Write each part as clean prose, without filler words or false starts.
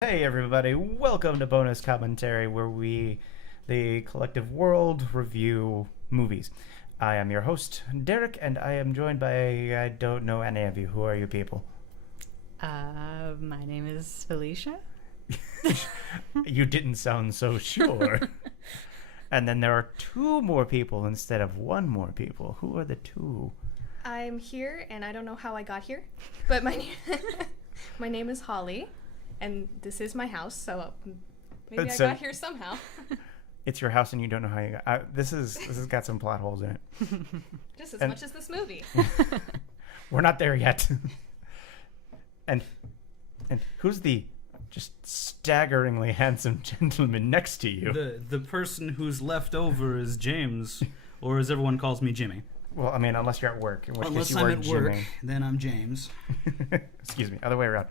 Hey everybody, welcome to Bonus Commentary, where we, the collective world, review movies. I am your host, Derek, and I am joined by, I don't know any of you. Who are you people? My name is Felicia. You didn't sound so sure. And then there are two more people instead of one more people. Who are the two? I'm here, and I don't know how I got here, but my name is Holly. And this is my house, so maybe I got here somehow. It's your house, and you don't know how you got. This has got some plot holes in it. Just as much as this movie. We're not there yet. and who's the just staggeringly handsome gentleman next to you? The person who's left over is James, or as everyone calls me, Jimmy. Well, I mean, unless you're at work. In which Unless case you I'm are at Jimmy. work, then I'm James. Excuse me, other way around.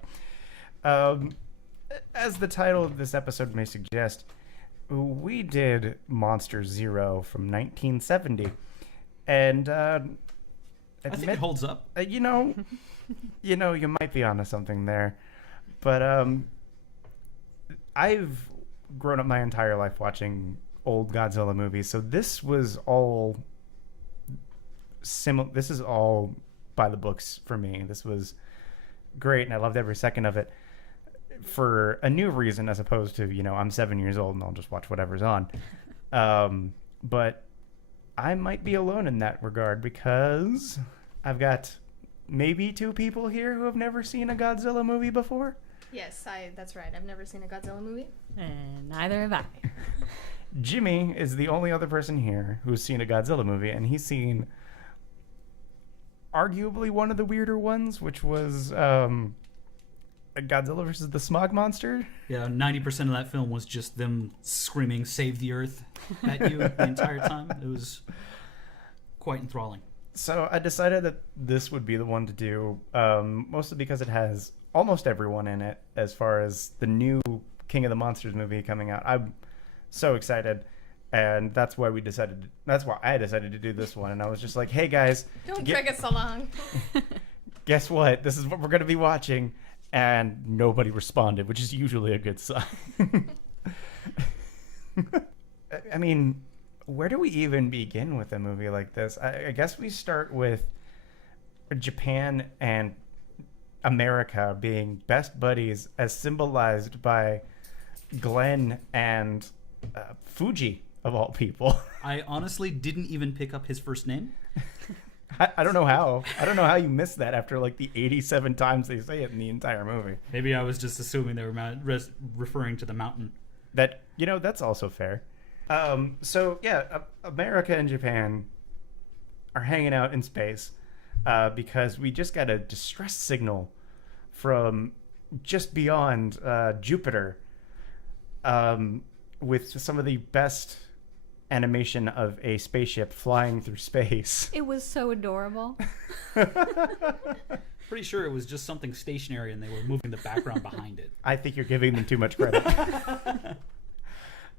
As the title of this episode may suggest, we did Monster Zero from 1970, and I think it holds up. You might be onto something there, but I've grown up my entire life watching old Godzilla movies, so this was all This is all by the books for me. This was great, and I loved every second of it. For a new reason, as opposed to, I'm 7 years old and I'll just watch whatever's on. But I might be alone in that regard because I've got maybe two people here who have never seen a Godzilla movie before. Yes, that's right. I've never seen a Godzilla movie. And neither have I. Jimmy is the only other person here who's seen a Godzilla movie, and he's seen arguably one of the weirder ones, which was Godzilla versus the Smog Monster. Yeah, 90% of that film was just them screaming "Save the Earth" at you the entire time. It was quite enthralling. So I decided that this would be the one to do, mostly because it has almost everyone in it as far as the new King of the Monsters movie coming out. I'm so excited, and that's why I decided to do this one. And I was just like, hey guys, don't drag us along. Guess what? This is what we're going to be watching. And nobody responded, which is usually a good sign. I mean, where do we even begin with a movie like this? I guess we start with Japan and America being best buddies, as symbolized by Glenn and Fuji, of all people. I honestly didn't even pick up his first name. I don't know how. I don't know how you missed that after like the 87 times they say it in the entire movie. Maybe I was just assuming they were referring to the mountain. That's also fair. So yeah, America and Japan are hanging out in space because we just got a distress signal from just beyond Jupiter with some of the best animation of a spaceship flying through space. It was so adorable. Pretty sure it was just something stationary and they were moving the background behind it. I think you're giving them too much credit.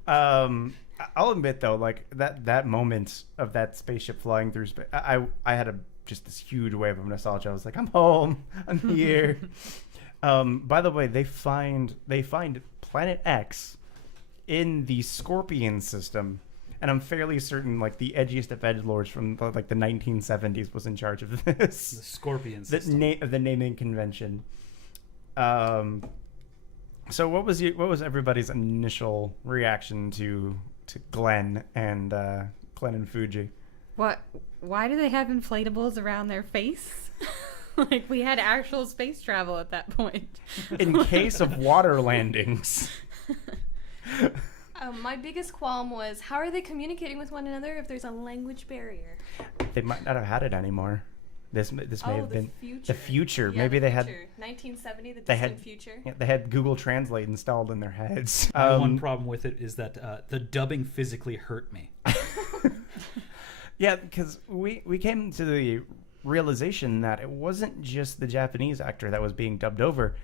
I'll admit though, like that moment of that spaceship flying through space, I had just this huge wave of nostalgia. I was like, I'm home, I'm here. By the way, they find Planet X in the Scorpion system. And I'm fairly certain, like, the edgiest of edgelords from, like, the 1970s was in charge of this. The Scorpion system. The naming convention. So what was everybody's initial reaction to Glenn and Fuji? What? Why do they have inflatables around their face? Like, we had actual space travel at that point. In case of water landings. My biggest qualm was, how are they communicating with one another if there's a language barrier? They might not have had it anymore. This may have been the future. Yeah, maybe the they future. 1970, the they distant had future. Yeah, they had Google Translate installed in their heads. One problem with it is that the dubbing physically hurt me. Yeah, because we came to the realization that it wasn't just the Japanese actor that was being dubbed over.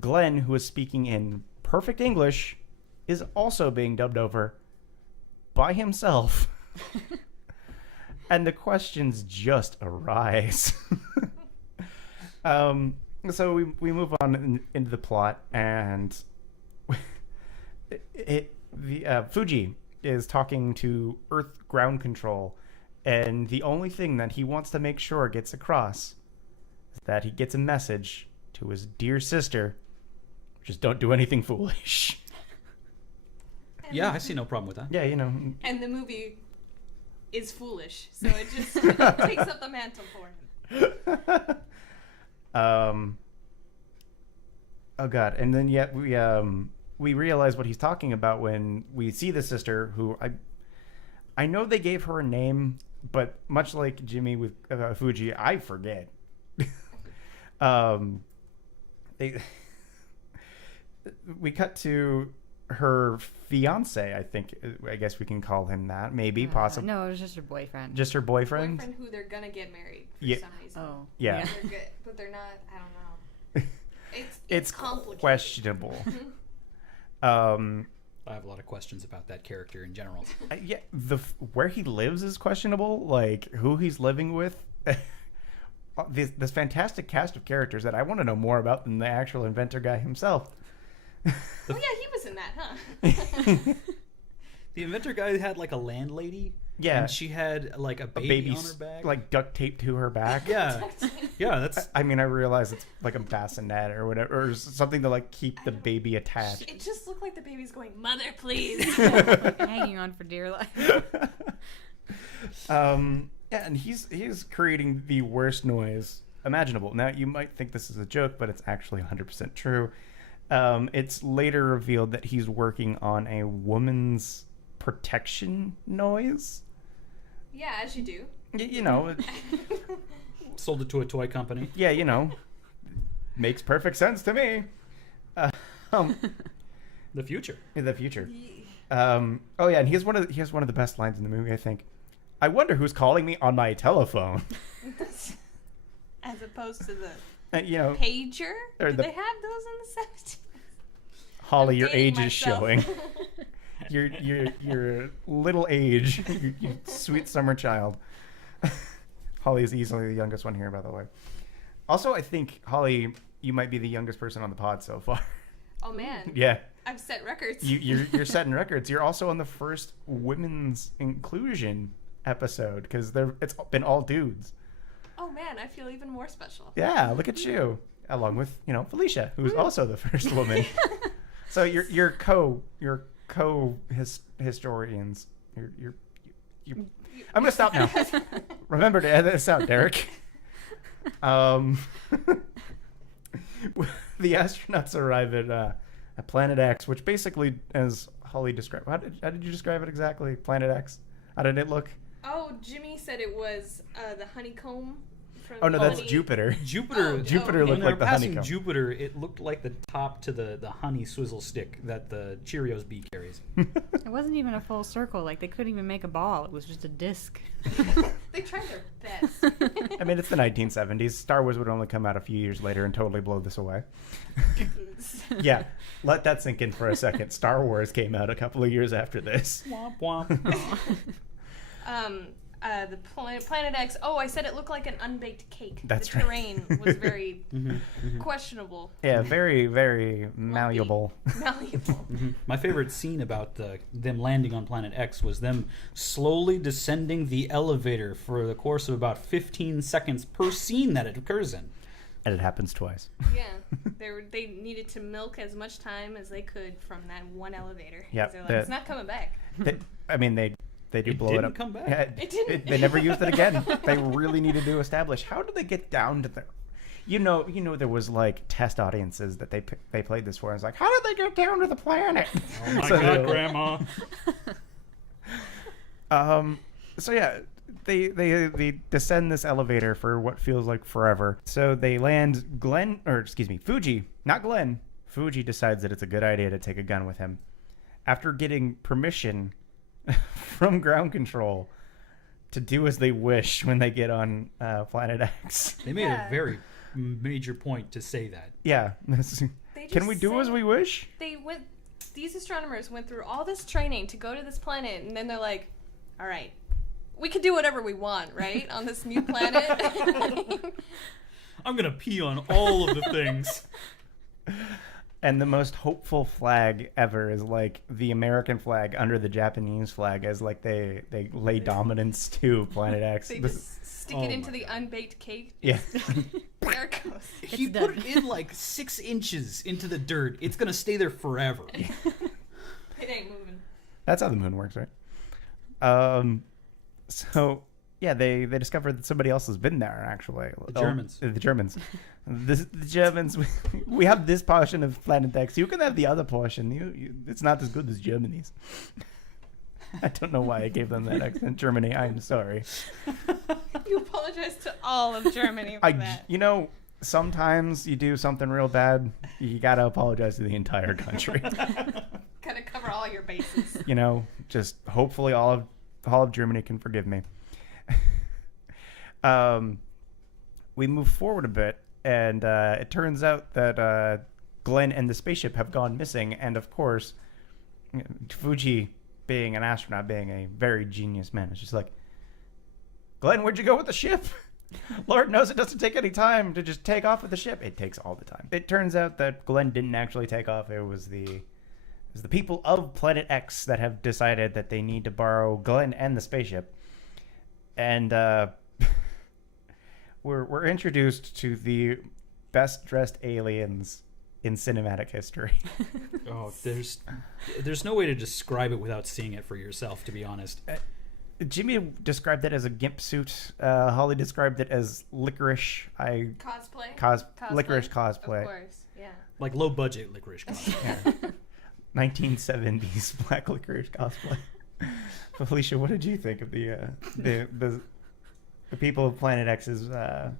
Glenn, who was speaking in perfect English, is also being dubbed over by himself. And the questions just arise. So we move on into the plot, and Fuji is talking to Earth ground control, and the only thing that he wants to make sure gets across is that he gets a message to his dear sister, just don't do anything foolish. Yeah, I see no problem with that. Yeah, you know. And the movie is foolish, so it just takes up the mantle for him. Oh god, and then yet we realize what he's talking about when we see the sister, who I know they gave her a name, but much like Jimmy with Fuji, I forget. We cut to her fiance, I guess we can call him that, maybe, possibly. No, it was just her boyfriend. Just her boyfriend? Boyfriend who they're gonna get married for some reason. Oh. Yeah. They're good, but they're not, I don't know. It's complicated. Questionable. I have a lot of questions about that character in general. Yeah, where he lives is questionable. Like, who he's living with. This fantastic cast of characters that I want to know more about than the actual inventor guy himself. Oh yeah, he was in that, huh? The inventor guy had like a landlady. Yeah. And she had like a baby on her back. Like duct taped to her back. Yeah. Yeah, that's... I mean, I realize it's like a bassinet or whatever, or something to like keep the baby attached. It just looked like the baby's going, "Mother, please." Like hanging on for dear life. Yeah, and he's creating the worst noise imaginable. Now, you might think this is a joke, but it's actually 100% true. It's later revealed that he's working on a woman's protection noise. Yeah, as you do. You know. Sold it to a toy company. Yeah, you know. Makes perfect sense to me. The future. In the future. Oh yeah, and he has one of the best lines in the movie, I think. I wonder who's calling me on my telephone. As opposed to the You know, pager? Or Did the- they have those in the 70s? Holly, I'm your dating age is myself. showing. your little age, you sweet summer child. Holly is easily the youngest one here, by the way. Also, I think Holly, you might be the youngest person on the pod so far. Oh man. Yeah, I've set records. you're setting records. You're also on the first women's inclusion episode because it's been all dudes. Oh man, I feel even more special. Yeah, look at you, along with Felicia, who's also the first woman. So you're historians. I'm gonna stop now. Remember to edit this out, Derek. The astronauts arrive at Planet X, which basically, as Holly described, how did you describe it exactly? Planet X. How did it look? Oh, Jimmy said it was the honeycomb. From Oh no, that's Honey- Jupiter. Jupiter. Jupiter When looked they were like the passing honeycomb. Jupiter, it looked like the top to the honey swizzle stick that the Cheerios bee carries. It wasn't even a full circle. Like, they couldn't even make a ball. It was just a disc. They tried their best. I mean, it's the 1970s. Star Wars would only come out a few years later and totally blow this away. Yeah, let that sink in for a second. Star Wars came out a couple of years after this. Womp womp. The Planet X. Oh, I said it looked like an unbaked cake. That's the right. terrain was very questionable. Yeah, very, very malleable. Malleable. My favorite scene about them landing on Planet X was them slowly descending the elevator for the course of about 15 seconds per scene that it occurs in. And it happens twice. Yeah, they needed to milk as much time as they could from that one elevator. Yep, They're like, it's not coming back. They do It blow it didn't up. come back. Yeah, It didn't. They never used it again. They really needed to establish, how did they get down to there? You know, there was like test audiences that they played this for. And it's like, how did they get down to the planet? Oh my So god, they- Grandma. So yeah, they descend this elevator for what feels like forever. So they land Fuji, not Glenn. Fuji decides that it's a good idea to take a gun with him. After getting permission from ground control to do as they wish when they get on Planet X. They made a very major point to say that. Yeah. They just Can we do say as we wish? These astronomers went through all this training to go to this planet, and then they're like, all right, we can do whatever we want, right? On this new planet. I'm gonna pee on all of the things. And the most hopeful flag ever is like the American flag under the Japanese flag, as like they lay dominance to Planet X. They just stick it into the unbaked cake. Yeah. There it goes. If you put it in like 6 inches into the dirt, it's gonna stay there forever. It ain't moving. That's how the moon works, right? So yeah, they discovered that somebody else has been there actually. The Germans. The Germans. The Germans. We have this portion of Planet X. You can have the other portion. It's not as good as Germany's. I don't know why I gave them that accent. Germany, I'm sorry. You apologize to all of Germany for that. You know, sometimes you do something real bad, you gotta apologize to the entire country. Gotta cover all your bases. You know, just hopefully all of Germany can forgive me. We move forward a bit, and it turns out that Glenn and the spaceship have gone missing, and of course, Fuji, being an astronaut, being a very genius man, is just like, Glenn, where'd you go with the ship? Lord knows it doesn't take any time to just take off with the ship. It takes all the time. It turns out that Glenn didn't actually take off. It was the people of Planet X that have decided that they need to borrow Glenn and the spaceship. And we're introduced to the best dressed aliens in cinematic history. Oh, there's no way to describe it without seeing it for yourself, to be honest. Jimmy described it as a gimp suit. Holly described it as licorice. Cosplay? Licorice cosplay. Of course, yeah. Like low budget licorice cosplay. Yeah. 1970s black licorice cosplay. Felicia, what did you think of the people of Planet X's? I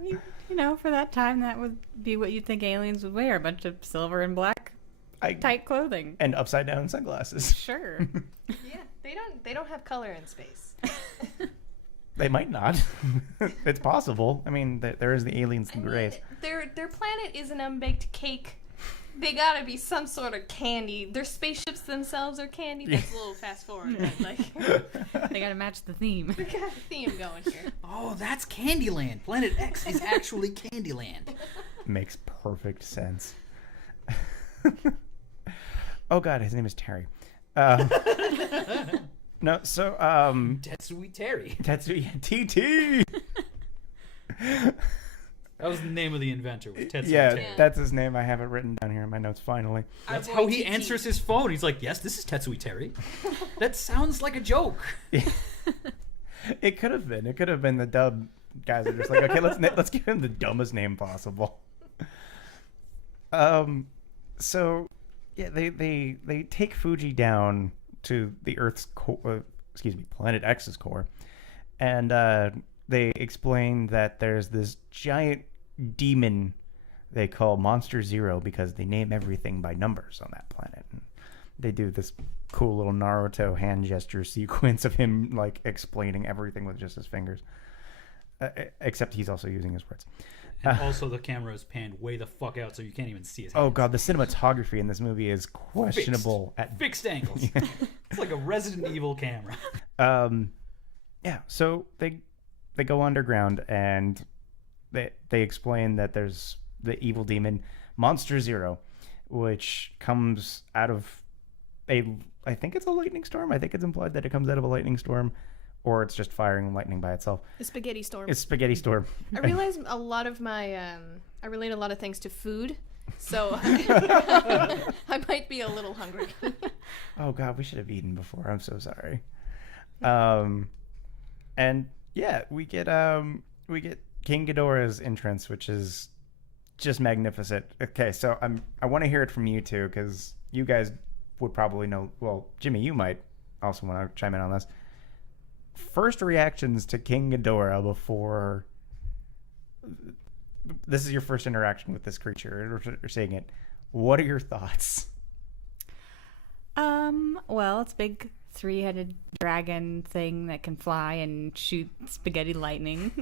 mean, you know, for that time, that would be what you'd think aliens would wear—a bunch of silver and black tight clothing and upside down sunglasses. Sure. Yeah, they don't have color in space. They might not. It's possible. I mean, there is the aliens in race. Their planet is an unbaked cake. They gotta be some sort of candy. Their spaceships themselves are candy. That's a little fast forward. But like, they gotta match the theme. we got a theme going here. Oh, that's Candyland. Planet X is actually Candyland. Makes perfect sense. Oh God, his name is Terry. No, so Tetsui Terry. TT. That was the name of the inventor. Tetsui Terry. That's his name. I have it written down here in my notes finally. That's how he answers his phone. He's like, "Yes, this is Tetsui Terry." That sounds like a joke. It could have been. It could have been the dub guys are just like, okay, let's give him the dumbest name possible. So yeah, they take Fuji down to the Earth's core, Planet X's core, and they explain that there's this giant demon they call Monster Zero because they name everything by numbers on that planet. And they do this cool little Naruto hand gesture sequence of him like explaining everything with just his fingers, except he's also using his words. And also the camera is panned way the fuck out so you can't even see his hands. Oh God, the cinematography in this movie is questionable at fixed angles. Yeah. It's like a Resident Evil camera. Yeah, so they go underground and they explain that there's the evil demon Monster Zero, which comes out of I think it's a lightning storm. I think it's implied that it comes out of a lightning storm, or it's just firing lightning by itself. The spaghetti storm. It's spaghetti storm. I realize a lot of my I relate a lot of things to food, so I might be a little hungry. Oh God, we should have eaten before. I'm so sorry. And yeah, we get King Ghidorah's entrance, which is just magnificent. Okay, so I want to hear it from you two because you guys would probably know. Well, Jimmy, you might also want to chime in on this. First reactions to King Ghidorah before this is your first interaction with this creature or seeing it. What are your thoughts? Well, it's a big 3-headed dragon thing that can fly and shoot spaghetti lightning.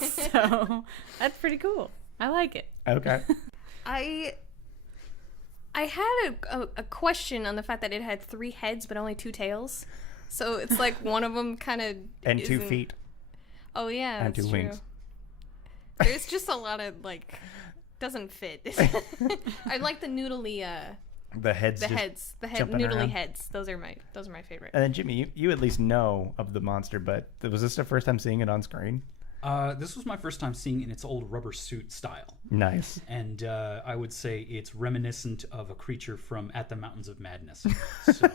So that's pretty cool. I like it. Okay. I had a question on the fact that it had 3 heads but only 2 tails. So it's like one of them kind of and 2 feet. Oh yeah, and that's 2 true. wings. There's just a lot of like doesn't fit. I like the noodly. The heads. Noodly around. heads. Those are my favorite. And then Jimmy, you at least know of the monster, but was this the first time seeing it on screen? This was my first time seeing it in its old rubber suit style. Nice. And I would say it's reminiscent of a creature from At the Mountains of Madness. So.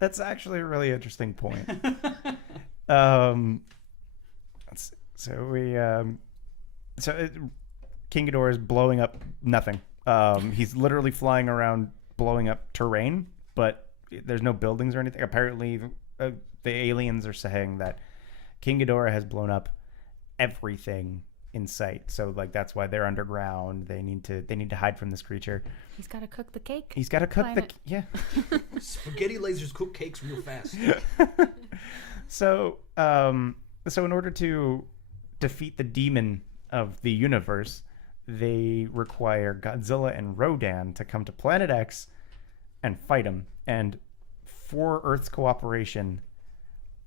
That's actually a really interesting point. King Ghidorah is blowing up nothing. He's literally flying around blowing up terrain, but there's no buildings or anything. Apparently, the aliens are saying that King Ghidorah has blown up everything in sight. So like that's why they're underground. They need to hide from this creature. He's got to cook the cake. He's got to cook Planet. Spaghetti lasers cook cakes real fast. So in order to defeat the demon of the universe, they require Godzilla and Rodan to come to Planet X and fight him. And for Earth's cooperation,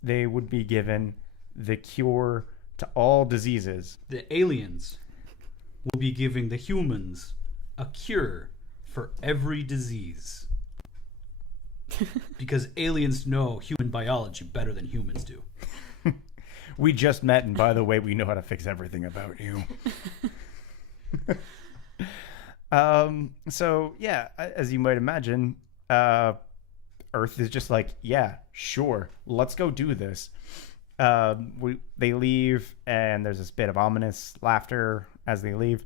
they would be given the cure to all diseases. The aliens will be giving the humans a cure for every disease. Because aliens know human biology better than humans do. We just met, and by the way, we know how to fix everything about you. So yeah, as you might imagine, Earth is just like, yeah, sure, let's go do this. They leave, and there's this bit of ominous laughter as they leave.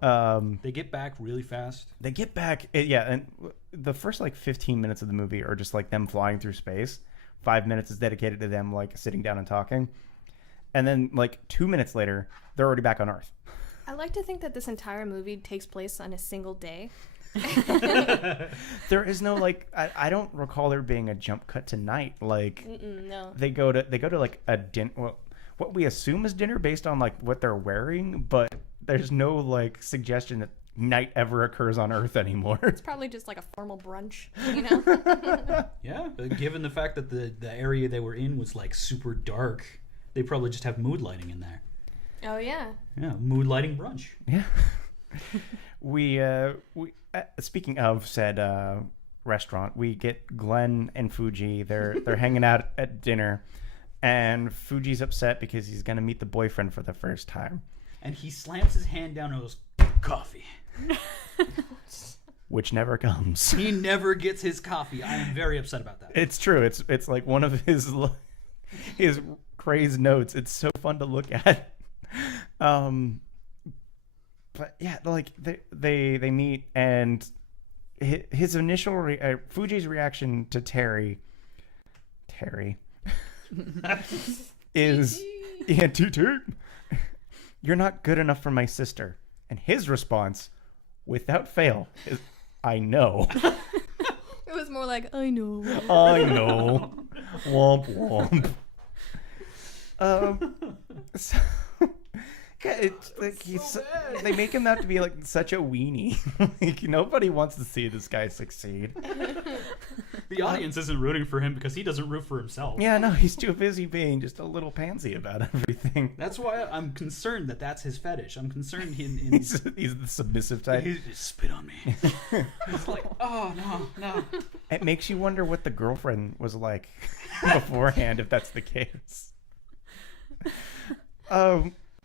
They get back really fast. They get back, and the first like 15 minutes of the movie are just like them flying through space. 5 minutes is dedicated to them like sitting down and talking. And then, like, 2 minutes later, they're already back on Earth. I like to think that this entire movie takes place on a single day. There is no, like, I don't recall there being a jump cut to night. Like, no. They go to like, a dinner, well, what we assume is dinner based on, like, what they're wearing, but there's no, like, suggestion that night ever occurs on Earth anymore. It's probably just, like, a formal brunch, you know? Yeah, given the fact that the area they were in was, like, super dark, they probably just have mood lighting in there. Oh, yeah. Yeah, mood lighting brunch. Yeah. we speaking of said restaurant, we get Glenn and Fuji. They're hanging out at dinner, and Fuji's upset because he's gonna meet the boyfriend for the first time. And he slams his hand down and goes, "Coffee." Which never comes. He never gets his coffee. I am very upset about that. It's true. It's like one of his crazed notes. It's so fun to look at. But yeah, like they meet, and his initial Fuji's reaction to Terry is you're not good enough for my sister. And his response, without fail, is I know. It was more like, I know. I know. Womp womp. So, yeah, it's like they make him out to be like such a weenie. Like nobody wants to see this guy succeed. The audience isn't rooting for him because he doesn't root for himself. Yeah, no, he's too busy being just a little pansy about everything. That's why I'm concerned that that's his fetish. I'm concerned he's the submissive type. He just spit on me. It's like, oh no. It makes you wonder what the girlfriend was like beforehand, if that's the case.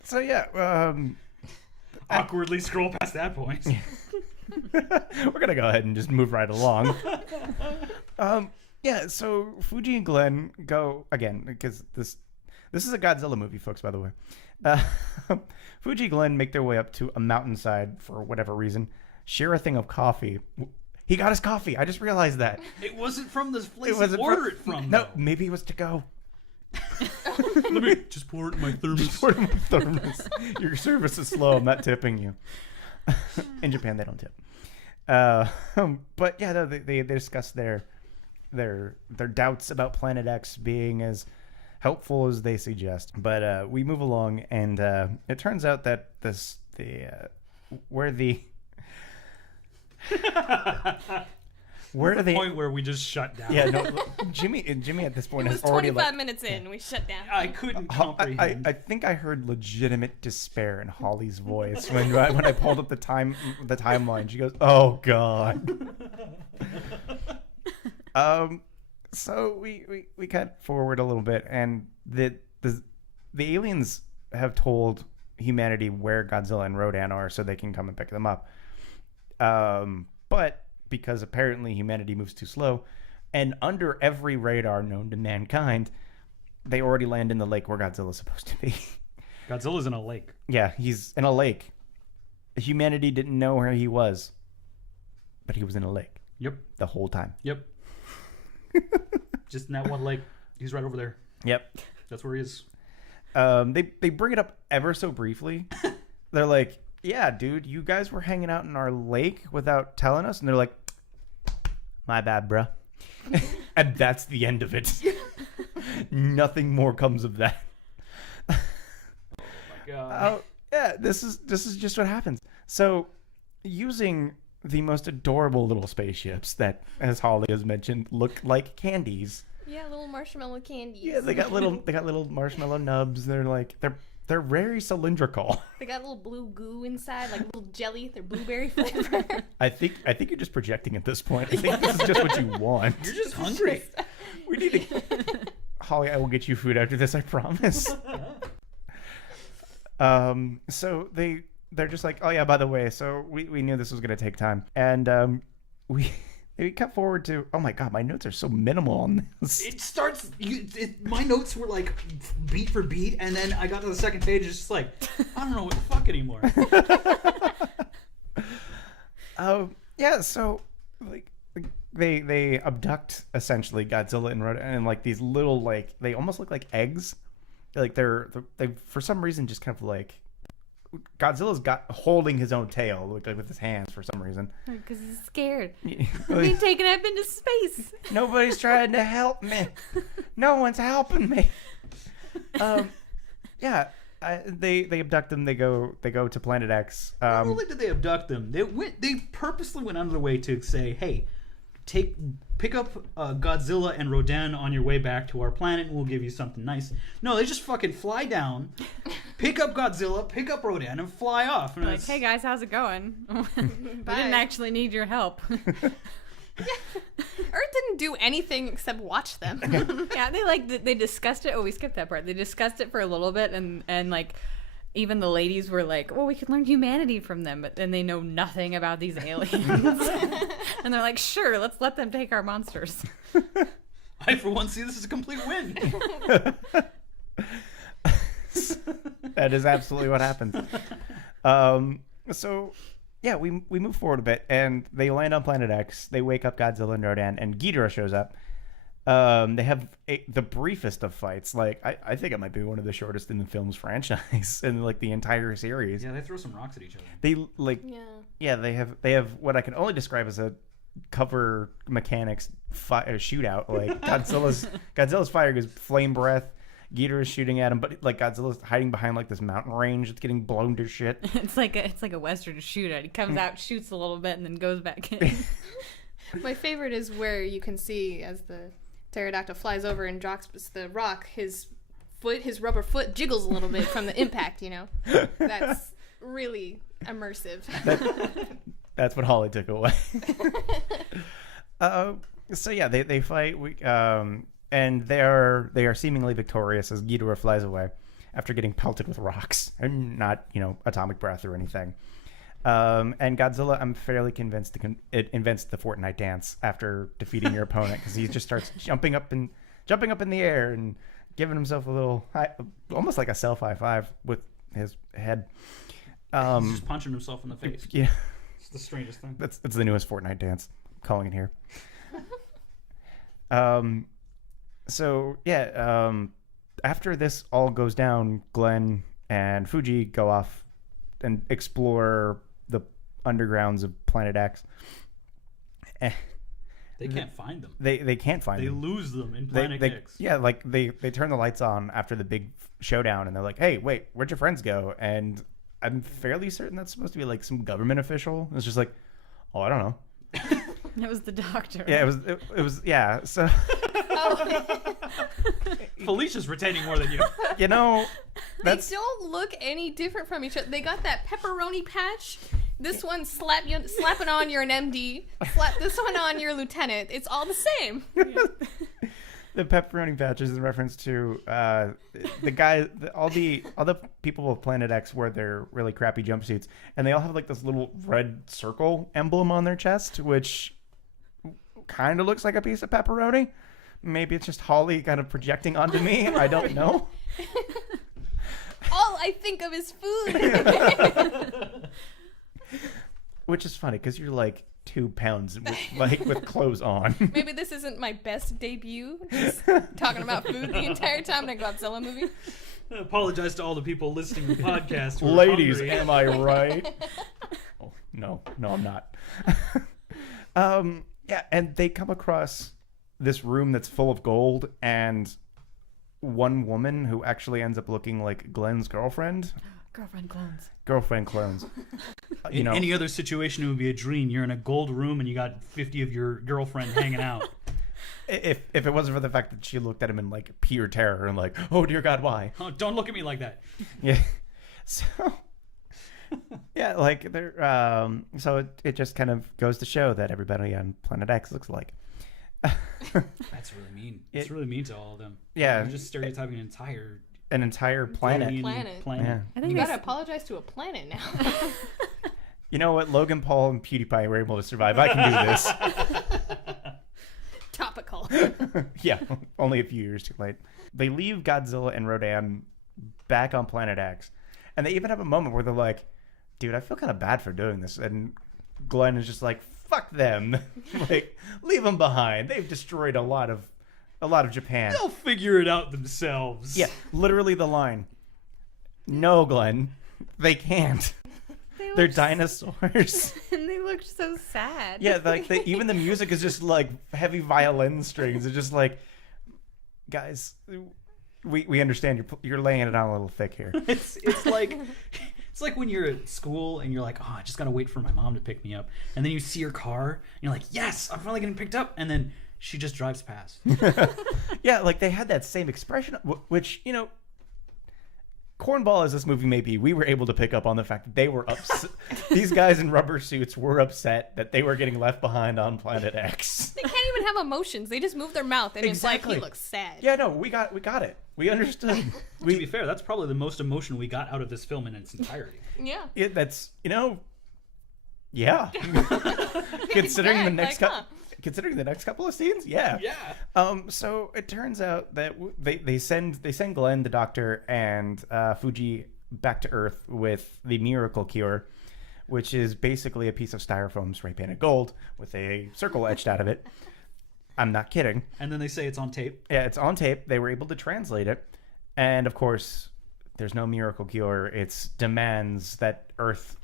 So yeah, awkwardly scroll past that point. We're gonna go ahead and just move right along. Yeah, so Fuji and Glenn go again because this is a Godzilla movie, folks. By the way, Fuji and Glenn make their way up to a mountainside for whatever reason. Share a thing of coffee. He got his coffee. I just realized that it wasn't from this place. He ordered it from. No, maybe it was to go. Let me just pour it in my thermos. Your service is slow. I'm not tipping you. In Japan, they don't tip. But yeah, no, they discuss their doubts about Planet X being as helpful as they suggest. But we move along, and it turns out that Where are the they? point where we just shut down. Yeah, no. Jimmy at this point It has was already 25 minutes in. We shut down. I couldn't comprehend. I think I heard legitimate despair in Holly's voice when I pulled up the timeline. She goes, "Oh God." So we cut forward a little bit, and the aliens have told humanity where Godzilla and Rodan are, so they can come and pick them up. But because apparently humanity moves too slow, and under every radar known to mankind, they already land in the lake where Godzilla's supposed to be. Godzilla's in a lake. Yeah, he's in a lake. Humanity didn't know where he was, but he was in a lake. Yep. The whole time. Yep. Just in that one lake. He's right over there. Yep. That's where he is. They bring it up ever so briefly. They're like, "Yeah, dude, you guys were hanging out in our lake without telling us," and they're like, "My bad, bruh." And that's the end of it. Nothing more comes of that. Oh my god. Yeah, this is just what happens. So, using the most adorable little spaceships that, as Holly has mentioned, look like candies. Yeah, little marshmallow candies. Yeah, they got little marshmallow nubs. They're very cylindrical. They got a little blue goo inside, like little jelly. They're blueberry flavor. I think you're just projecting at this point. I think this is just what you want. You're just hungry. We need to. Holly, I will get you food after this. I promise. So they're just like, "Oh yeah, by the way, so we knew this was gonna take time," and we cut forward to, oh my god, my notes are so minimal on this. It starts. My notes were like beat for beat, and then I got to the second page. It's just like I don't know what the fuck anymore. Yeah. So like they abduct essentially Godzilla and Rodan, and like these little, like, they almost look like eggs. Like they for some reason just kind of like, Godzilla's holding his own tail, like with his hands for some reason. Because he's scared. Like, Being taken up into space. Nobody's trying to help me. No one's helping me. Yeah, they abduct them. They go to Planet X. Not only did they abduct them, they purposely went out of their way to say, "Hey, pick up Godzilla and Rodan on your way back to our planet, and we'll give you something nice." No, they just fucking fly down, pick up Godzilla, pick up Rodan, and fly off. And Like, "Hey guys, how's it going? We didn't actually need your help." Earth didn't do anything except watch them. Yeah, they discussed it. Oh, we skipped that part. They discussed it for a little bit, and like, even the ladies were like, "Well, we could learn humanity from them," but then they know nothing about these aliens. And they're like, "Sure, let's let them take our monsters." I, for one, see this as a complete win. That is absolutely what happens. So, yeah, we move forward a bit, and they land on Planet X. They wake up Godzilla and Rodan, and Ghidorah shows up. They have the briefest of fights. Like, I think it might be one of the shortest in the film's franchise, in like the entire series. Yeah, they throw some rocks at each other. They like, yeah, they have what I can only describe as a cover mechanics shootout. Like, Godzilla's firing his flame breath. Ghidorah's shooting at him, but like Godzilla's hiding behind like this mountain range. It's getting blown to shit. It's like a western to shoot at. He comes out, shoots a little bit, and then goes back in. My favorite is where you can see as the pterodactyl flies over and drops the rock, his rubber foot jiggles a little bit from the impact, you know? That's really immersive. That's what Holly took away. So yeah, they fight. And they are seemingly victorious as Ghidorah flies away after getting pelted with rocks and not, atomic breath or anything. And Godzilla, I'm fairly convinced it invents the Fortnite dance after defeating your opponent, because he just starts jumping up in the air and giving himself a little almost like a self high five with his head. He's just punching himself in the face. Yeah, it's the strangest thing. That's the newest Fortnite dance. I'm calling it here. So yeah, after this all goes down, Glenn and Fuji go off and explore the undergrounds of Planet X. They can't find them. They can't find them. They lose them in Planet X. Yeah, like they turn the lights on after the big showdown, and they're like, "Hey, wait, where'd your friends go?" And I'm fairly certain that's supposed to be like some government official. It's just like, "Oh, I don't know." It was the doctor. Yeah, it was yeah. So Felicia's retaining more than you. you know, They don't look any different from each other. They got that pepperoni patch. This one slapping on, you're an MD. Slap this one on, you're a lieutenant. It's all the same. the pepperoni patch is in reference to the guy. All the people of Planet X wear their really crappy jumpsuits, and they all have like this little red circle emblem on their chest, which kind of looks like a piece of pepperoni. Maybe it's just Holly kind of projecting onto me. I don't know. All I think of is food. Which is funny because you're like 2 pounds with clothes on. Maybe this isn't my best debut. Just talking about food the entire time in a Godzilla movie. I apologize to all the people listening to the podcast. who are Ladies, hungry. am I right? Oh, no, I'm not. Yeah, and they come across this room that's full of gold and one woman who actually ends up looking like Glenn's girlfriend. Girlfriend clones. In any other situation, it would be a dream. You're in a gold room and you got 50 of your girlfriend hanging out. If it wasn't for the fact that she looked at him in like pure terror and like, oh dear God, why? Oh, don't look at me like that. Yeah. So yeah, like they're so it just kind of goes to show that everybody on Planet X looks alike. That's really mean. It's really mean to all of them. Yeah. You're just stereotyping An entire planet. alien Planet. Yeah. I think You they gotta apologize to a planet now. You know what? Logan Paul and PewDiePie were able to survive. I can do this. Topical. Yeah, only a few years too late. They leave Godzilla and Rodan back on Planet X. And they even have a moment where they're like, dude, I feel kind of bad for doing this. And Glenn is just like, fuck them. Like, leave them behind. They've destroyed a lot of Japan. They'll figure it out themselves. Yeah, literally the line. No, Glenn, they can't. They're dinosaurs. And they looked so sad. Yeah, like even the music is just like heavy violin strings. It's just like, guys, we understand you're laying it on a little thick here. It's like when you're at school and you're like, oh, I just gotta wait for my mom to pick me up, and then you see her car and you're like, yes, I'm finally getting picked up, and then she just drives past. Yeah, like they had that same expression, which, you know, cornball as this movie may be, we were able to pick up on the fact that they were upset. These guys in rubber suits were upset that they were getting left behind on Planet X. They can't even have emotions. They just move their mouth and Exactly. it's like he looks sad. Yeah, no, we got it. We understood. To be fair, that's probably the most emotion we got out of this film in its entirety. Yeah. That's, you know, yeah. Considering the next Considering the next couple of scenes, yeah. So it turns out that they send Glenn, the doctor, and Fuji back to Earth with the miracle cure, which is basically a piece of styrofoam spray painted gold with a circle etched out of it. I'm not kidding. And then they say it's on tape. Yeah, it's on tape. They were able to translate it, and of course, there's no miracle cure. It demands that Earth.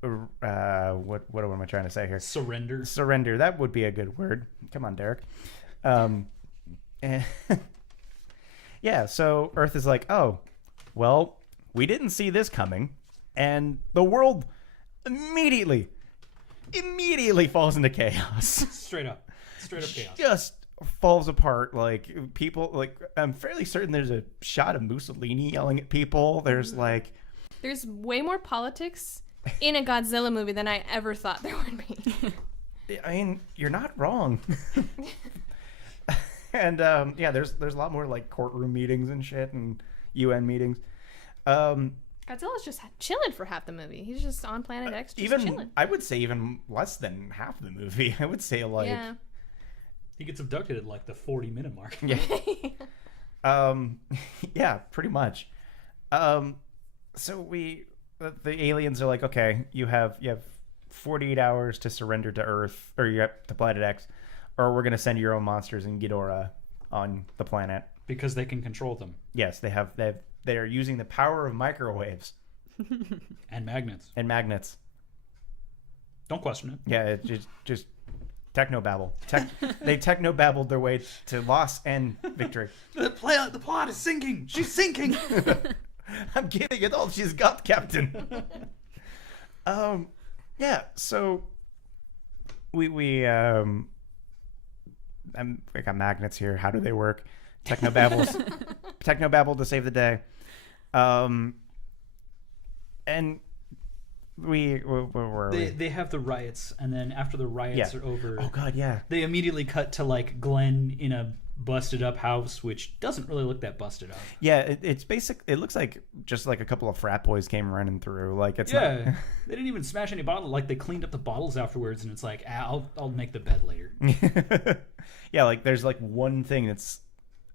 What am I trying to say here? Surrender. That would be a good word. Come on, Derek. And yeah, so Earth is like, oh, well, we didn't see this coming, and the world immediately falls into chaos. Straight up chaos. Just falls apart. Like people, like I'm fairly certain there's a shot of Mussolini yelling at people. There's way more politics in a Godzilla movie than I ever thought there would be. I mean, you're not wrong. And yeah, there's a lot more like courtroom meetings and shit and UN meetings. Godzilla's just chilling for half the movie. He's just on Planet X, just chilling. I would say even less than half the movie. I would say like he gets abducted at like the 40-minute mark. Yeah. Yeah, pretty much. So the aliens are like, okay, you have 48 hours to surrender to Earth, or you have to Planet X, or we're gonna send your own monsters and Ghidorah on the planet because they can control them. Yes, they are using the power of microwaves and magnets. Don't question it. Yeah, it just technobabble. They technobabbled their way to loss and victory. The plot is sinking. She's sinking. I'm giving it all she's got, Captain. Yeah, so I got magnets here. How do they work? Technobabble to save the day. And where were we? They have the riots, and then after the riots are over, oh god, yeah, they immediately cut to like Glenn in a busted up house, which doesn't really look that busted up. Yeah, it's basic. It looks like just like a couple of frat boys came running through. Like it's not... They didn't even smash any bottle. Like they cleaned up the bottles afterwards, and it's like I'll make the bed later. Yeah, like there's like one thing that's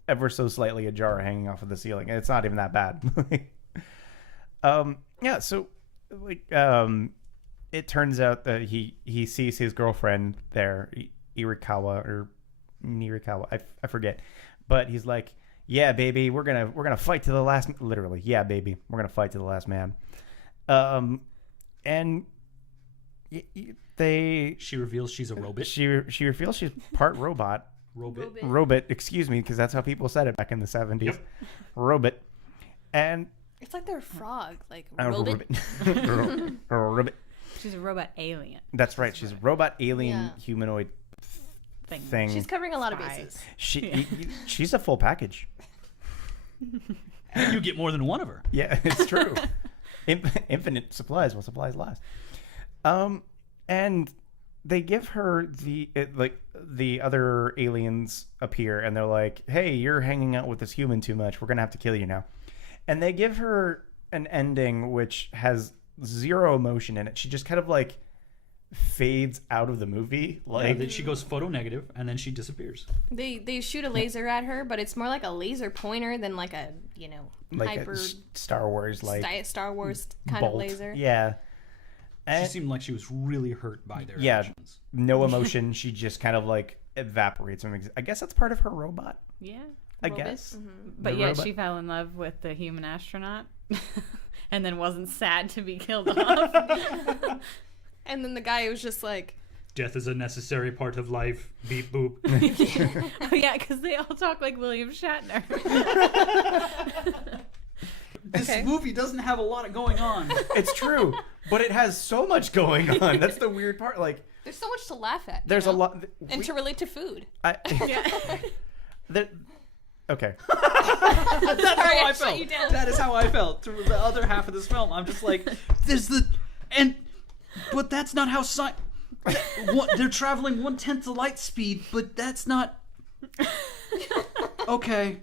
ever so slightly ajar hanging off of the ceiling, and it's not even that bad. Yeah, so like it turns out that he sees his girlfriend there, Irikawa or Nirikawa, I forget, but he's like, yeah baby, we're gonna fight to the last, literally, yeah baby, we're gonna fight to the last man. And she reveals she's a robot. She reveals she's part robot. Robot, excuse me, because that's how people said it back in the 70s. Yep. Robot. And It's like they're a frog, like robot. Robot. She's a robot alien. That's right. She's a robot alien Yeah. humanoid thing. She's covering a lot of Spy. bases. She's a full package. And you get more than one of her. Yeah, it's true. Infinite supplies while supplies last. And they give her the other aliens appear, and they're like, hey, you're hanging out with this human too much. We're gonna have to kill you now. And they give her an ending which has zero emotion in it. She just kind of like fades out of the movie. Like Then she goes photo negative, and then she disappears. They shoot a laser at her, but it's more like a laser pointer than like a like hyper a Star Wars Star Wars kind bolt. of laser. Yeah. She And seemed like she was really hurt by their Yeah. actions. no emotion. She just kind of like evaporates. I guess that's part of her robot. Yeah. I Robot. guess. But The yet robot. she fell in love with the human astronaut and then wasn't sad to be killed off. And then the guy was just like, Death is a necessary part of life. Beep boop. Oh, yeah, because they all talk like William Shatner. This movie doesn't have a lot going on. It's true, but it has so much going on. That's the weird part. Like there's so much to laugh at. there's a lot. And to relate to food. Okay. That's Sorry, how I I shut felt. you down. That is how I felt through the other half of this film. I'm just like, but that's not how they're traveling 1/10 the light speed, but that's not. Okay.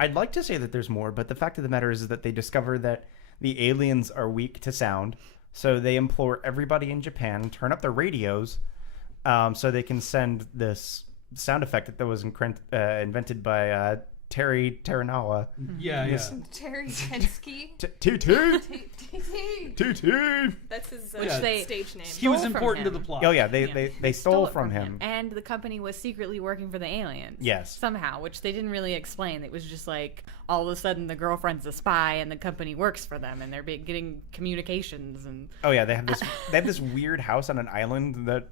I'd like to say that there's more, but the fact of the matter is that they discover that the aliens are weak to sound, so they implore everybody in Japan to turn up their radios, so they can send this sound effect that was invented by Terry Teranawa. Yeah. Terry Tensky. TT. That's his stage name. He was Stole from important to him. the plot. Oh yeah, they stole it from him. And the company was secretly working for the aliens. Yes. Somehow, which they didn't really explain. It was just like all of a sudden the girlfriend's a spy and the company works for them and they're getting communications and. Oh yeah, they have this weird house on an island that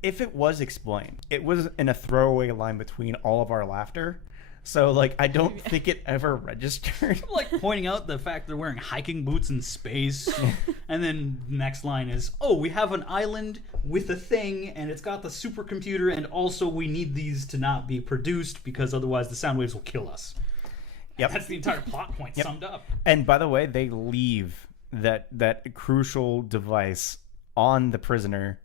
if it was explained, it was in a throwaway line between all of our laughter. So, like, I don't think it ever registered. Like pointing out the fact they're wearing hiking boots in space. And then the next line is, oh, we have an island with a thing, and it's got the supercomputer, and also we need these to not be produced because otherwise the sound waves will kill us. Yep. That's the entire plot point summed up. And by the way, they leave that crucial device on the prisoner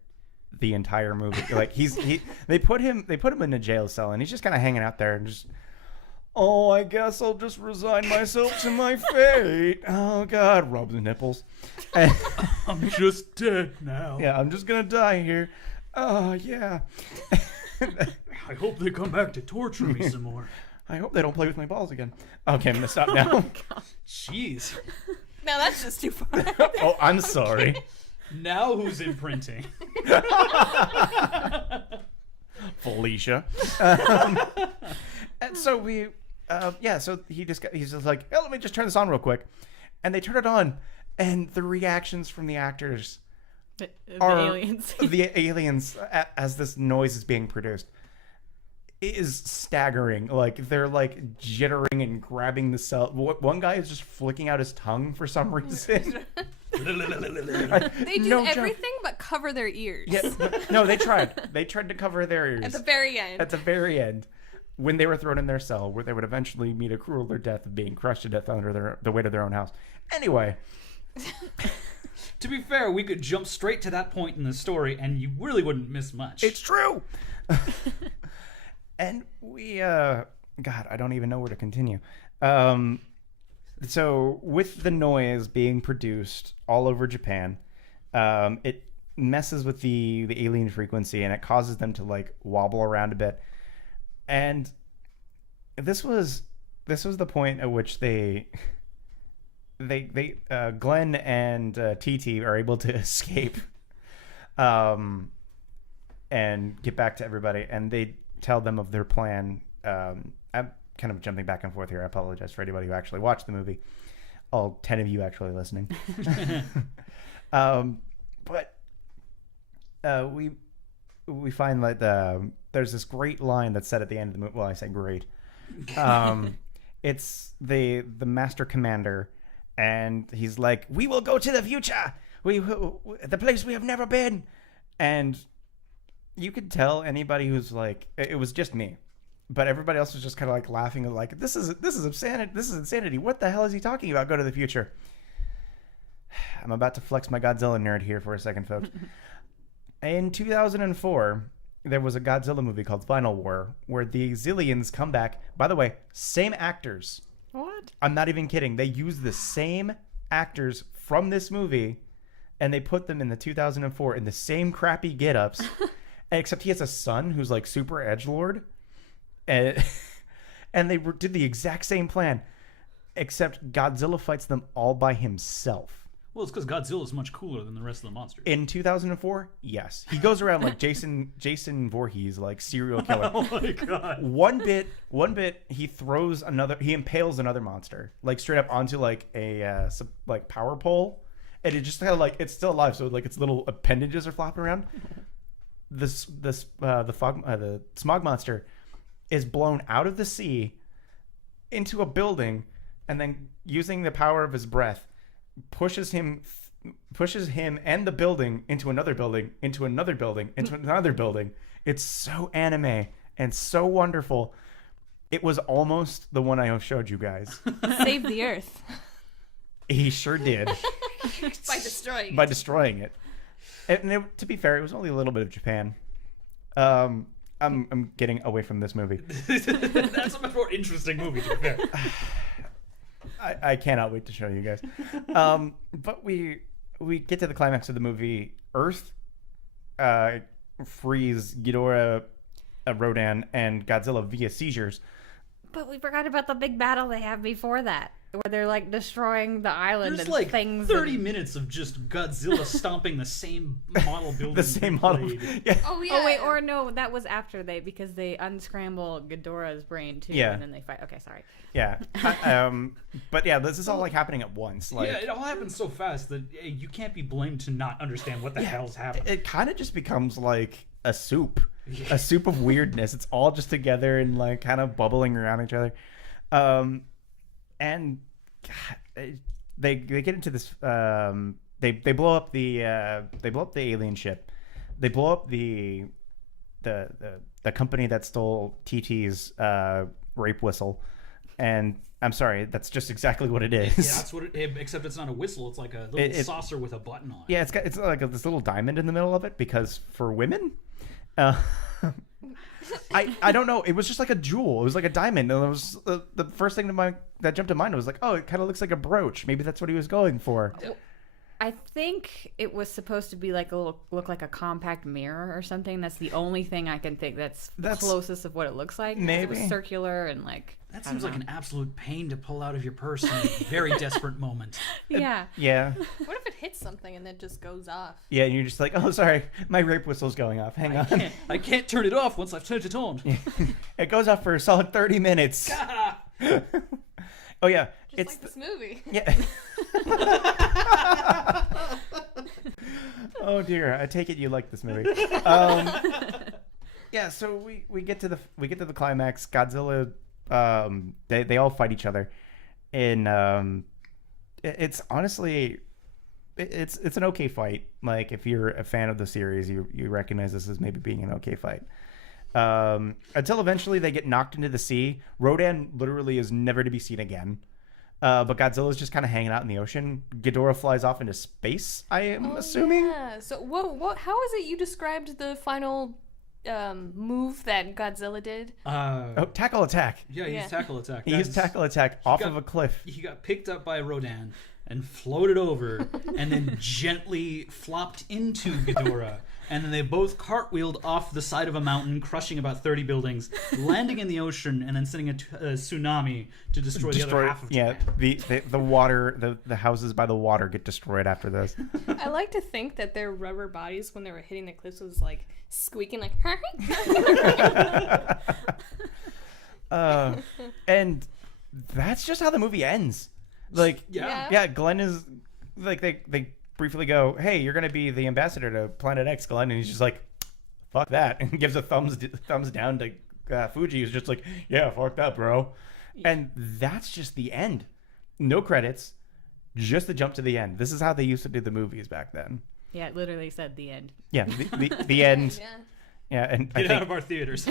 the entire movie. Like they put him in a jail cell, and he's just kind of hanging out there and just. Oh, I guess I'll just resign myself to my fate. Oh, God. Rub the nipples. I'm just dead now. Yeah, I'm just going to die here. Oh, yeah. I hope they come back to torture me some more. I hope they don't play with my balls again. Okay, I'm going to stop now. Jeez. No, that's just too far. Oh, I'm sorry. Now who's imprinting? Felicia. And so so he's just like, oh, let me just turn this on real quick. And they turn it on, and the reactions from the actors The are aliens. the aliens as this noise is being produced is staggering. Like they're like jittering and grabbing the cell. One guy is just flicking out his tongue for some reason. They do No joke. everything but cover their ears. Yeah, no, they tried. They tried to cover their ears. At the very end. At the very end. When they were thrown in their cell, where they would eventually meet a crueler death of being crushed to death under the weight of their own house. Anyway. To be fair, we could jump straight to that point in the story, and you really wouldn't miss much. It's true! And we, God, I don't even know where to continue. So, with the noise being produced all over Japan, it messes with the alien frequency, and it causes them to, like, wobble around a bit. And this was the point at which they Glenn and TT are able to escape, and get back to everybody, and they tell them of their plan. I'm kind of jumping back and forth here. I apologize for anybody who actually watched the movie. All 10 of you actually listening. But we find that there's this great line that's said at the end of the movie. Well, I say great. It's the master commander, and he's like, "We will go to the future. The place we have never been." And you could tell anybody who's like, it was just me, but everybody else was just kind of like laughing, like, "This is insanity. This is insanity. What the hell is he talking about? Go to the future." I'm about to flex my Godzilla nerd here for a second, folks. In 2004, there was a Godzilla movie called Final War, where the Zillions come back. By the way, same actors. What? I'm not even kidding. They use the same actors from this movie, and they put them in the 2004 in the same crappy get-ups, except he has a son who's like super edgelord, and they did the exact same plan, except Godzilla fights them all by himself. Well, it's because Godzilla is much cooler than the rest of the monsters. In 2004, yes. He goes around like Jason Voorhees, like serial killer. Oh my god. One bit, he impales another monster, like straight up onto like a like power pole, and it just kind of like, it's still alive, so like its little appendages are flopping around. The smog monster is blown out of the sea into a building, and then using the power of his breath, pushes him and the building into another building, into another building, into another building. It's so anime and so wonderful. It was almost the one I showed you guys. Save the Earth. He sure did. By destroying it. And to be fair, it was only a little bit of Japan. I'm getting away from this movie. That's a much more interesting movie, to be fair. I cannot wait to show you guys. But we get to the climax of the movie. Earth frees Ghidorah, Rodan, and Godzilla via seizures. But we forgot about the big battle they have before that, where they're like destroying the island. There's and like things 30 minutes of just Godzilla stomping the same model building. The same model. Yeah. Oh yeah. Oh wait, or no, that was after because they unscramble Ghidorah's brain too, Yeah. and then they fight. Okay, sorry. Yeah. But yeah, this is all like happening at once. Like, yeah, it all happens so fast that you can't be blamed to not understand what the hell's happening. it kind of just becomes like a soup of weirdness. It's all just together and like kind of bubbling around each other. And God, they get into this. They blow up the alien ship. They blow up the company that stole TT's rape whistle. And I'm sorry, that's just exactly what it is. Yeah, that's what except it's not a whistle. It's like a little saucer with a button on it. Yeah, it's like this little diamond in the middle of it, because for women, I don't know. It was just like a jewel. It was like a diamond, and it was the first thing that jumped to mind was like, oh, it kind of looks like a brooch. Maybe that's what he was going for. I think it was supposed to be like look like a compact mirror or something. That's the only thing I can think that's closest of what it looks like. Maybe. It was circular and like. That seems like an absolute pain to pull out of your purse in a very desperate moment. Yeah. Yeah. What if it hits something and then just goes off? Yeah, and you're just like, oh, sorry, my rape whistle's going off. Hang on. I can't turn it off once I've turned it on. It goes off for a solid 30 minutes. Oh, yeah. It's like this movie. Yeah. Oh, dear. I take it you like this movie. Yeah, so we get to the climax. Godzilla, they all fight each other. And it's honestly it's an okay fight. Like if you're a fan of the series, you recognize this as maybe being an okay fight. Until eventually they get knocked into the sea. Rodan literally is never to be seen again. But Godzilla's just kind of hanging out in the ocean. Ghidorah flies off into space, I am assuming. Yeah. So what? How is it you described the final move that Godzilla did? Tackle attack. Yeah, he used tackle attack. He used tackle attack off of a cliff. He got picked up by Rodan and floated over and then gently flopped into Ghidorah. And then they both cartwheeled off the side of a mountain, crushing about 30 buildings, landing in the ocean, and then sending a tsunami to destroy the other half of Japan. Yeah, the water, the houses by the water get destroyed after this. I like to think that their rubber bodies, when they were hitting the cliffs, was like squeaking, like. And that's just how the movie ends. Like, Yeah. Glenn is like they briefly go, "Hey, you're gonna be the ambassador to Planet X, Glenn," and he's just like, "Fuck that," and gives a thumbs down to Fuji, who's just like, "Yeah, fuck that, bro," and that's just the end. No credits, just the jump to the end. This is how they used to do the movies back then. Yeah, it literally said the end. Yeah, the end. Yeah. Yeah, and Get out of our theaters.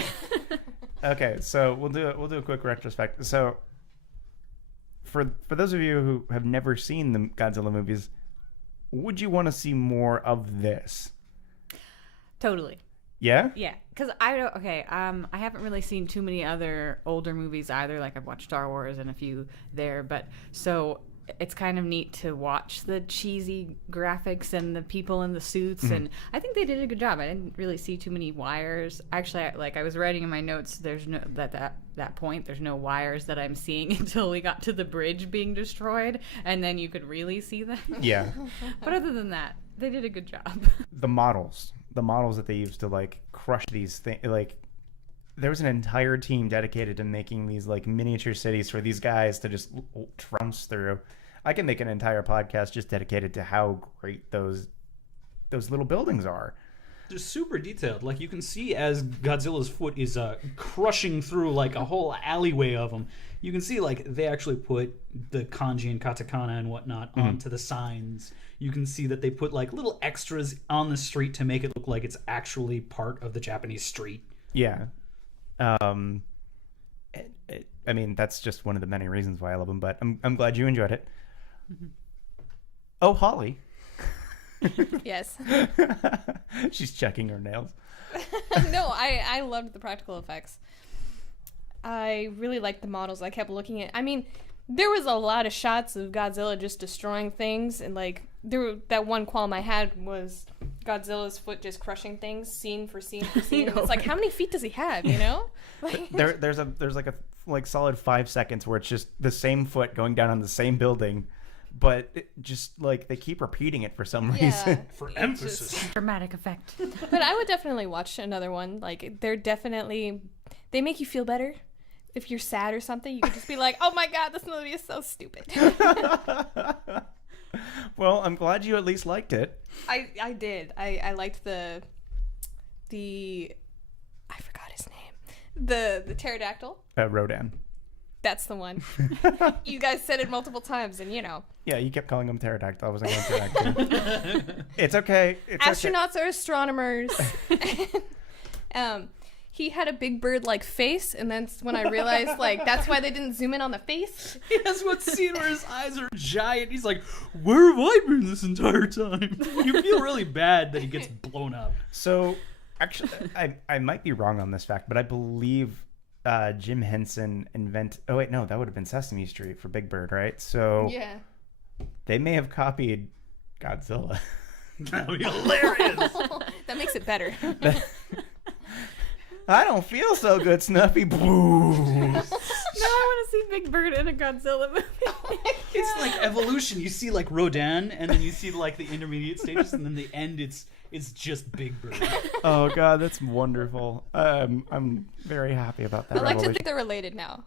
Okay, so we'll do a quick retrospect. So for those of you who have never seen the Godzilla movies, would you want to see more of this? Totally. Yeah? Yeah, because I haven't really seen too many other older movies either. Like I've watched Star Wars and a few there, but so it's kind of neat to watch the cheesy graphics and the people in the suits, and I think they did a good job. I didn't really see too many wires. Actually, I was writing in my notes, there's no that point, there's no wires that I'm seeing until we got to the bridge being destroyed, and then you could really see them. Yeah. But other than that, they did a good job. The models that they used to like crush these things, like there was an entire team dedicated to making these like miniature cities for these guys to just trounce through. I can make an entire podcast just dedicated to how great those little buildings are. They're super detailed. Like you can see as Godzilla's foot is crushing through like a whole alleyway of them. You can see like they actually put the kanji and katakana and whatnot onto the signs. You can see that they put like little extras on the street to make it look like it's actually part of the Japanese street. Yeah. I mean, that's just one of the many reasons why I love them, but I'm glad you enjoyed it. Oh, Holly. Yes. She's checking her nails. No, I loved the practical effects. I really liked the models. I kept looking at. I mean, there was a lot of shots of Godzilla just destroying things, and like that one qualm I had was Godzilla's foot just crushing things, scene for scene for scene. And it's like, how many feet does he have? You know? Like, there's like a solid 5 seconds where it's just the same foot going down on the same building, but just like they keep repeating it for some reason. For emphasis. Dramatic effect. But I would definitely watch another one. Like they make you feel better. If you're sad or something, you could just be like, "Oh my god, this movie is so stupid." Well, I'm glad you at least liked it. I did. I liked the I forgot his name. The pterodactyl. Rodan. That's the one. You guys said it multiple times, and you know. Yeah, you kept calling him pterodactyl. I wasn't going pterodactyl. It's okay. Astronauts are astronomers. He had a big bird-like face, and then when I realized, like, that's why they didn't zoom in on the face. He has one scene where his eyes are giant. He's like, "Where have I been this entire time?" You feel really bad that he gets blown up. So, actually, I might be wrong on this fact, but I believe Jim Henson oh wait, no, that would have been Sesame Street for Big Bird, right? So Yeah. they may have copied Godzilla. That would be hilarious. That makes it better. I don't feel so good, Snuffy. Boo. Now I want to see Big Bird in a Godzilla movie. It's like evolution. You see like Rodan, and then you see like the intermediate stages, and then the end. It's just Big Bird. Oh god, that's wonderful. I'm very happy about that. I like to revelation. think they're related now.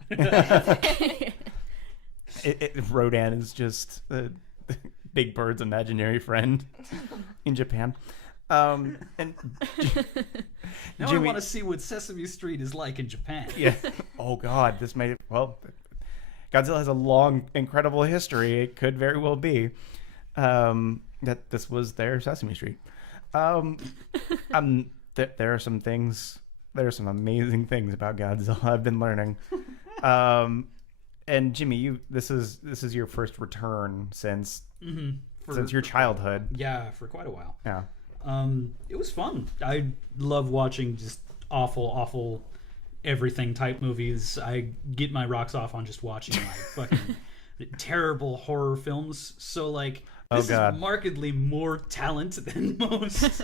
Rodan is just Big Bird's imaginary friend in Japan. And Now Jimmy, I want to see what Sesame Street is like in Japan. yeah. Oh god, Godzilla has a long, incredible history. It could very well be. that this was their Sesame Street. There are some things. There are some amazing things about Godzilla I've been learning. And Jimmy, this is your first return since your childhood. Yeah, for quite a while. Yeah. It was fun. I love watching just awful everything type movies. I get my rocks off on just watching like fucking terrible horror films. So like this is markedly more talent than most.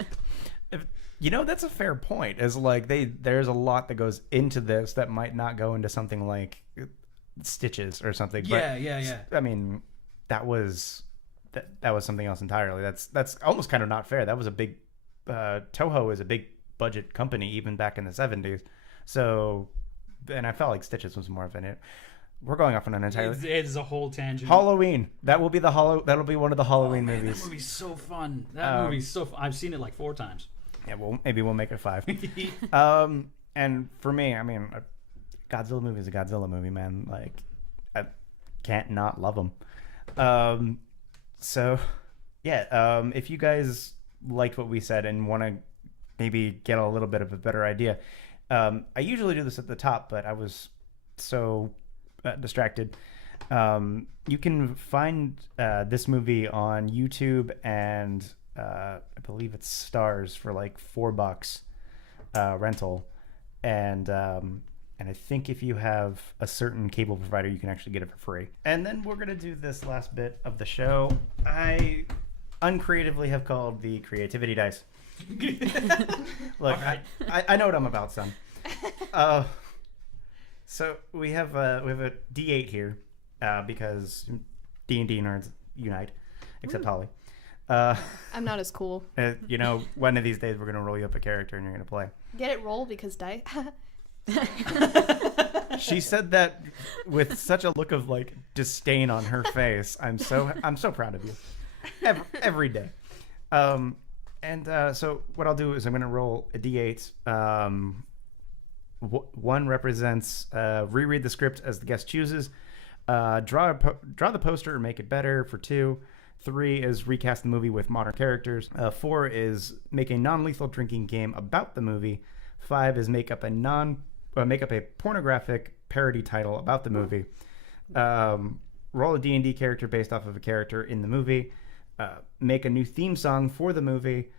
That's a fair point. Is like there's a lot that goes into this that might not go into something like Stitches or something. Yeah. I mean, that was something else entirely. That's almost kind of not fair. That was a big Toho is a big budget company even back in the 70s. So, and I felt like Stitches was more of an. We're going off on an entire. It's a whole tangent. Halloween. That'll be one of the Halloween movies. That movie's so fun. I've seen it like 4 times. Yeah, well, maybe we'll make it 5. And for me, I mean, a Godzilla movie is a Godzilla movie, man. Like, I can't not love them. So, yeah, if you guys liked what we said and want to maybe get a little bit of a better idea, I usually do this at the top, but I was so distracted. You can find this movie on YouTube and I believe it's Stars for like $4 rental, and I think if you have a certain cable provider, you can actually get it for free. And then we're gonna do this last bit of the show. I uncreatively have called the creativity dice. Look, I know what I'm about, son. So we have a D8 here because D&D nerds unite, except Holly. I'm not as cool. One of these days we're gonna roll you up a character and you're gonna play. Get it roll because die. She said that with such a look of like disdain on her face. I'm so proud of you. Every day. So what I'll do is I'm gonna roll a D8. One represents reread the script as the guest chooses. Draw the poster or make it better for 2. 3 is recast the movie with modern characters. 4 is make a non-lethal drinking game about the movie. 5 is make up a pornographic parody title about the movie. Roll a D&D character based off of a character in the movie. Make a new theme song for the movie.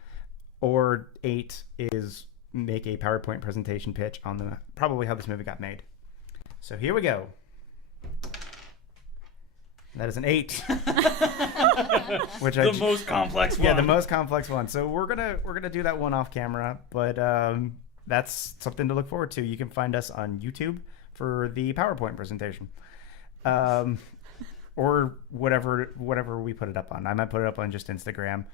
Or 8 is make a PowerPoint presentation pitch on probably how this movie got made. So here we go. That is an 8. The most complex one. Yeah, the most complex one. So we're gonna do that one off camera, but that's something to look forward to. You can find us on YouTube for the PowerPoint presentation, or whatever we put it up on. I might put it up on just Instagram.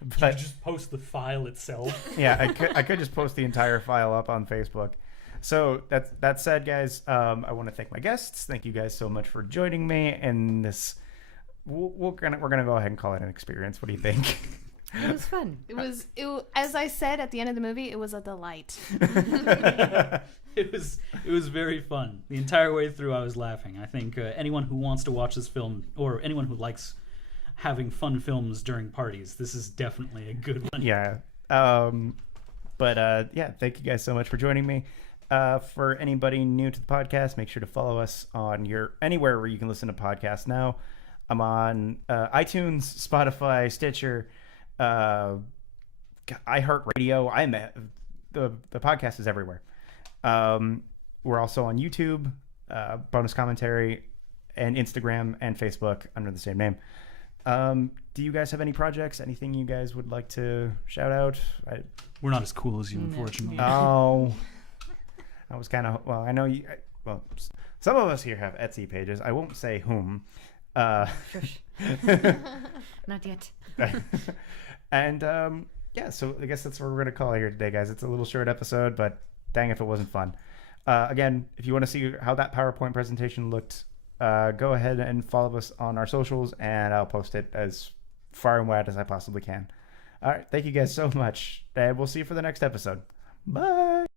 But you just post the file itself. Yeah, I could just post the entire file up on Facebook. So that said, guys, I want to thank my guests. Thank you guys so much for joining me. And this, we're gonna go ahead and call it an experience. What do you think? It was fun. It was as I said at the end of the movie, it was a delight. It was very fun. The entire way through, I was laughing. I think anyone who wants to watch this film, or anyone who likes having fun films during parties, this is definitely a good one. Yeah. Yeah, thank you guys so much for joining me. For anybody new to the podcast, make sure to follow us on anywhere where you can listen to podcasts now. I'm on iTunes, Spotify, Stitcher, iHeartRadio. The podcast is everywhere. We're also on YouTube, bonus commentary, and Instagram and Facebook under the same name. Do you guys have any projects? Anything you guys would like to shout out? We're not as cool as you, unfortunately. Oh, I was kind of. Well, I know you. Well, some of us here have Etsy pages. I won't say whom. Shush. Not yet. And yeah, so I guess that's what we're gonna call it here today, guys. It's a little short episode, but dang if it wasn't fun. Again, if you want to see how that PowerPoint presentation looked, go ahead and follow us on our socials, and I'll post it as far and wide as I possibly can. All right, thank you guys so much, and we'll see you for the next episode. Bye.